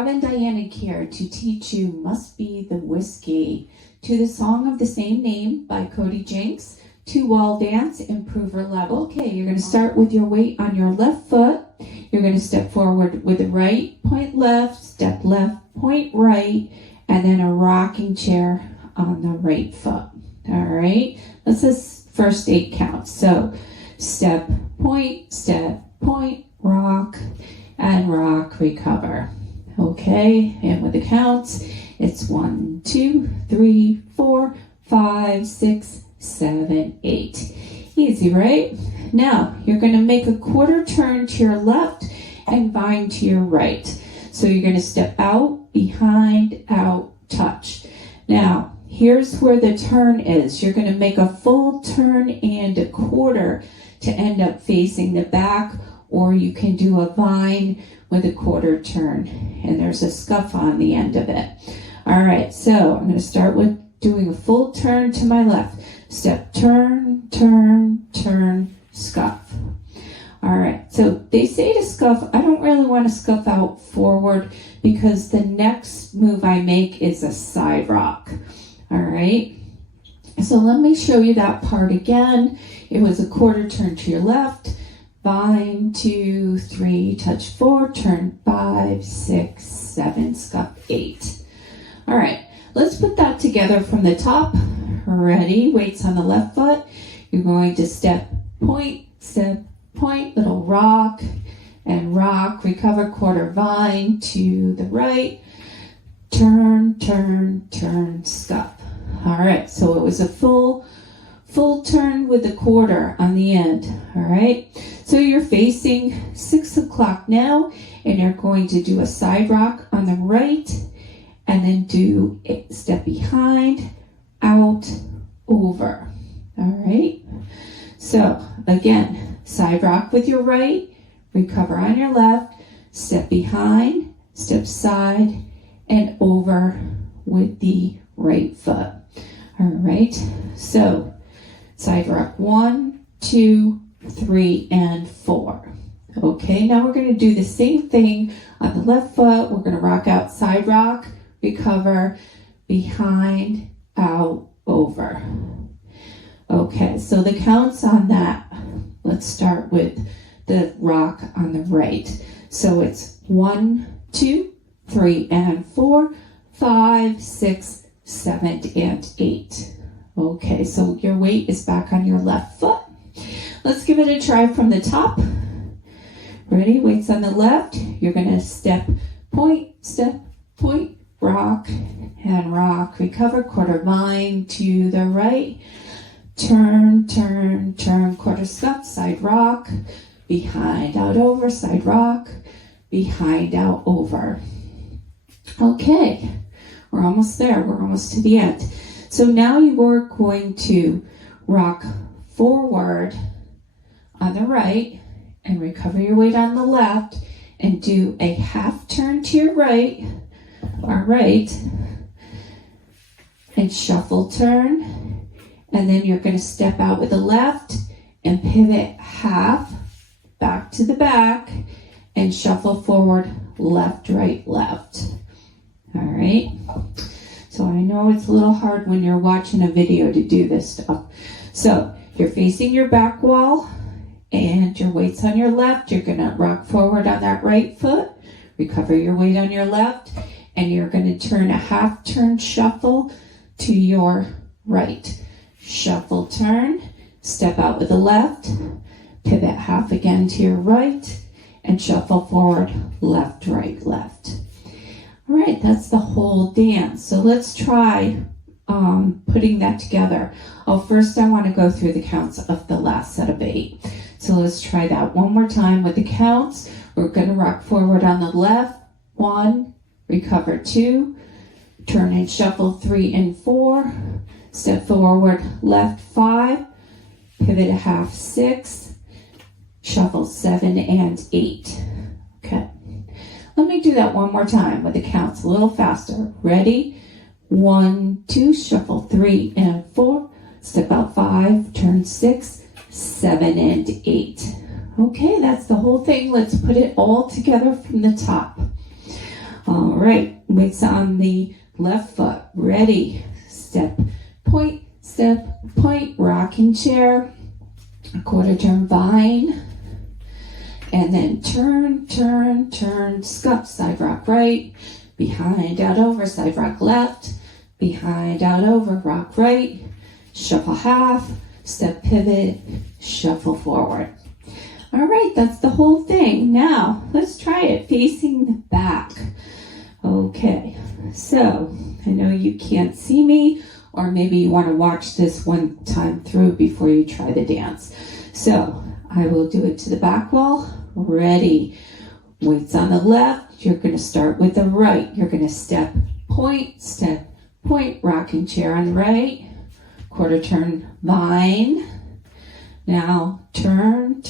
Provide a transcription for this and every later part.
Rob and Dyanick here to teach you Must Be the Whiskey to the song of the same name by Cody Jinks, to wall dance, improver level. Okay, you're going to start with your weight on your left foot. You're going to step forward with the right, point left, step left, point right, and then a rocking chair on the right foot. All right, this is first 8 counts. So step, point, rock, and rock, recover. Okay, and with the counts, it's 1, 2, 3, 4, 5, 6, 7, 8. Easy, right? Now, you're going to make a quarter turn to your left and vine to your right. So you're going to step out, behind, out, touch. Now, here's where the turn is. You're going to make a full turn and a quarter to end up facing the back, or you can do a vine with a quarter turn, and there's a scuff on the end of it. All right, so I'm going to start with doing a full turn to my left. Step, turn, turn, turn, scuff. All right, so they say to scuff. I don't really want to scuff out forward because the next move I make is a side rock. All right, so let me show you that part again. It was a quarter turn to your left, vine, 2, 3, touch 4, turn 5, 6, 7, scuff 8. All right, let's put that together from the top. Ready? Weights on the left foot. You're going to step, point, little rock, and rock, recover, quarter vine to the right, turn, turn, turn, scuff. All right, so it was a full turn with a quarter on the end. All right, so you're facing 6 o'clock now, and you're going to do a side rock on the right, and then do a step behind, out, over. All right, so again, side rock with your right, recover on your left, step behind, step side, and over with the right foot. All right, so side rock 1, 2, 3, and 4. Okay, now we're going to do the same thing on the left foot. We're going to rock out, side rock, recover, behind, out, over. Okay, so the counts on that. Let's start with the rock on the right. So it's 1, 2, 3, and 4, 5, 6, 7, and 8. Okay, so your weight is back on your left foot. Let's give it a try from the top. Ready? Weights on the left. You're going to step, point, rock, and rock. Recover, quarter vine to the right. Turn, turn, turn, quarter scuff, side rock, behind, out, over, side rock, behind, out, over. Okay, we're almost there. We're almost to the end. So now you are going to rock forward on the right and recover your weight on the left and do a half turn to your right, all right, and shuffle turn. And then you're going to step out with the left and pivot half back to the back and shuffle forward, left, right, left. All right. So I know it's a little hard when you're watching a video to do this stuff. So you're facing your back wall and your weight's on your left. You're going to rock forward on that right foot, recover your weight on your left, and you're going to turn a half turn shuffle to your right. Shuffle turn, step out with the left, pivot half again to your right, and shuffle forward, left, right, left. All right, that's the whole dance. So let's try putting that together. Oh, first I want to go through the counts of the last set of 8. So let's try that one more time with the counts. We're going to rock forward on the left, 1, recover 2, turn and shuffle 3 and 4, step forward, left 5, pivot a half 6, shuffle 7 and 8. Okay. Let me do that one more time with the counts a little faster. Ready? 1, 2, shuffle 3 and 4, step out 5, turn 6, 7 and 8. Okay, that's the whole thing. Let's put it all together from the top. All right, weights on the left foot. Ready, step, point, rocking chair, a quarter turn vine, and then turn, scuff, side rock right, behind, out over, side rock left, behind, out over, rock right, shuffle half, step pivot, shuffle forward. All right, that's the whole thing. Now, let's try it facing the back. Okay, so I know you can't see me, or maybe you want to watch this one time through before you try the dance. So I will do it to the back wall. Ready. Weights on the left. You're going to start with the right. You're going to step, point, rocking chair on the right. Quarter turn vine. Now turn,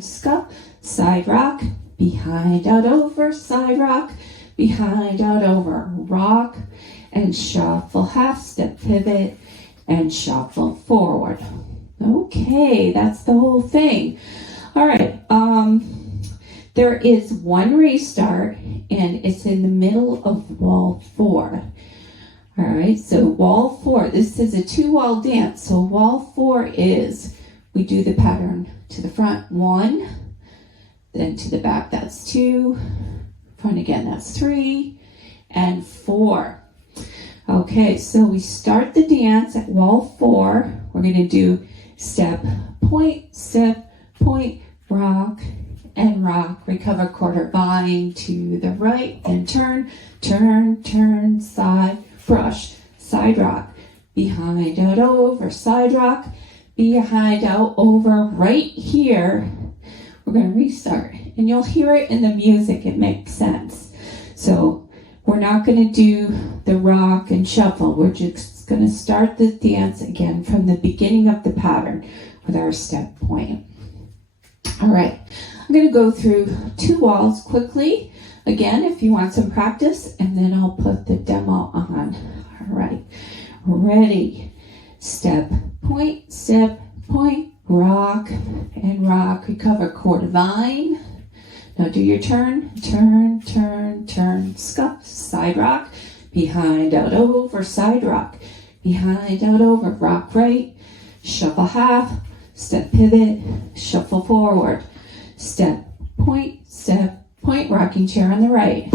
scuff, side rock, behind, out over, side rock, behind, out over, rock, and shuffle half, step pivot, and shuffle forward. Okay, that's the whole thing. All right, there is one restart, and it's in the middle of wall 4. All right, so wall 4, this is a 2-wall dance. So wall 4 is, we do the pattern to the front, 1, then to the back, that's 2, front again, that's 3, and 4. Okay, so we start the dance at wall 4. We're going to do step, point, rock, and rock. Recover quarter vine to the right, and turn, side, brush, side rock, behind, out over, side rock, behind, out over. Right here, we're going to restart, and you'll hear it in the music. It makes sense. So we're not going to do the rock and shuffle. We're just going to start the dance again from the beginning of the pattern with our step point. All right, I'm going to go through 2 walls quickly. Again, if you want some practice, and then I'll put the demo on. All right, ready, step, point, rock, and rock, recover quarter vine. Now do your turn, scuff, side rock, behind, out over, side rock, behind, out over, rock right, shuffle half, step pivot, shuffle forward, step, point, rocking chair on the right,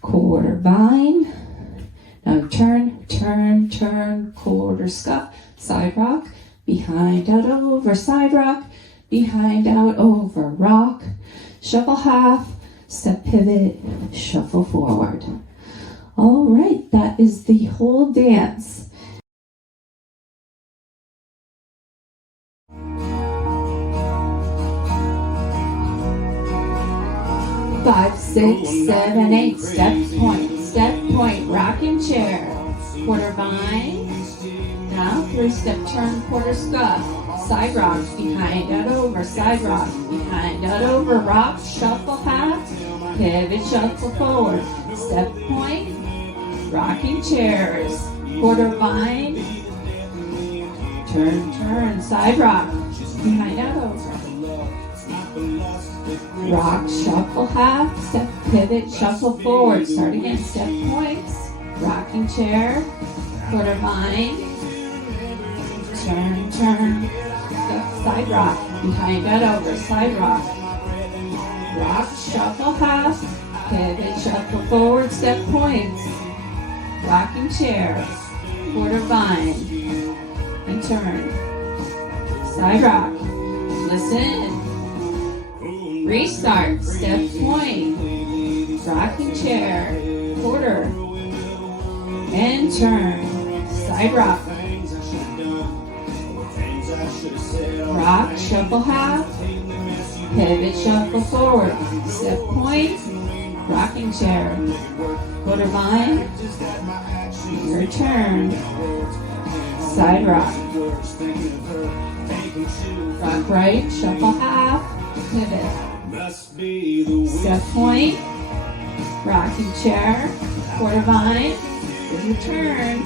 quarter vine, now turn, quarter scuff, side rock, behind, out over, side rock, behind, out over, rock, shuffle half, step pivot, shuffle forward. All right, that is the whole dance. Five, 6, 7, 8, step point, rocking chair, quarter vine, now 3 step turn, quarter scuff, side rock, behind, out over, side rock, behind, out over, rock, shuffle half, pivot, shuffle forward, step point, rocking chairs, quarter vine, turn, side rock, behind, out over, rock, shuffle half, step pivot, shuffle forward, start again, step points, rocking chair, quarter vine, turn, side rock, behind, out over, side rock, rock, shuffle half, pivot, shuffle forward, step points, rocking chair, quarter vine, and turn, side rock, listen, restart, step point, rocking chair, quarter, and turn, side rock, rock, shuffle half, pivot, shuffle forward, step point, rocking chair, quarter vine, return, side rock, rock right, shuffle half, pivot, step point, rocking chair, quarter vine, return,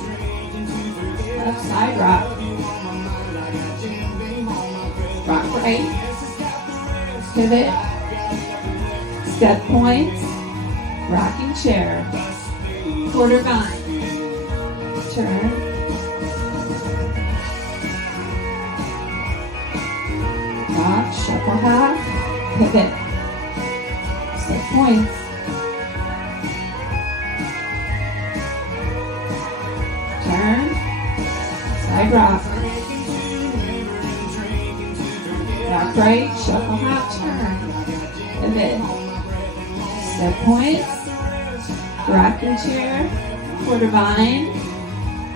left side rock, rock right, pivot, step points, rocking chair, quarter vine, turn, rock, shuffle half, pivot, set points, turn, side rock, rock right, shuffle half, turn, pivot, set points, rocking chair, quarter vine,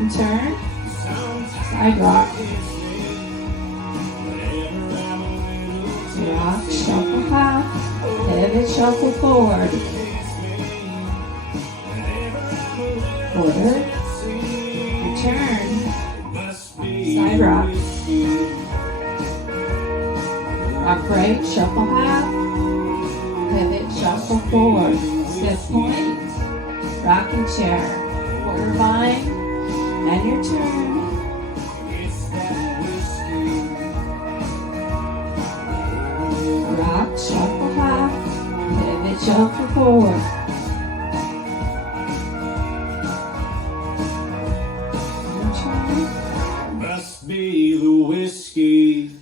and turn, side rock, rock, shuffle half, pivot, shuffle forward, quarter, return, side rock, rock right, shuffle half, pivot, shuffle forward, step point, rocking chair, quarter vine, and your turn. Rock, shuffle half, pivot, shuffle forward. Must be the whiskey.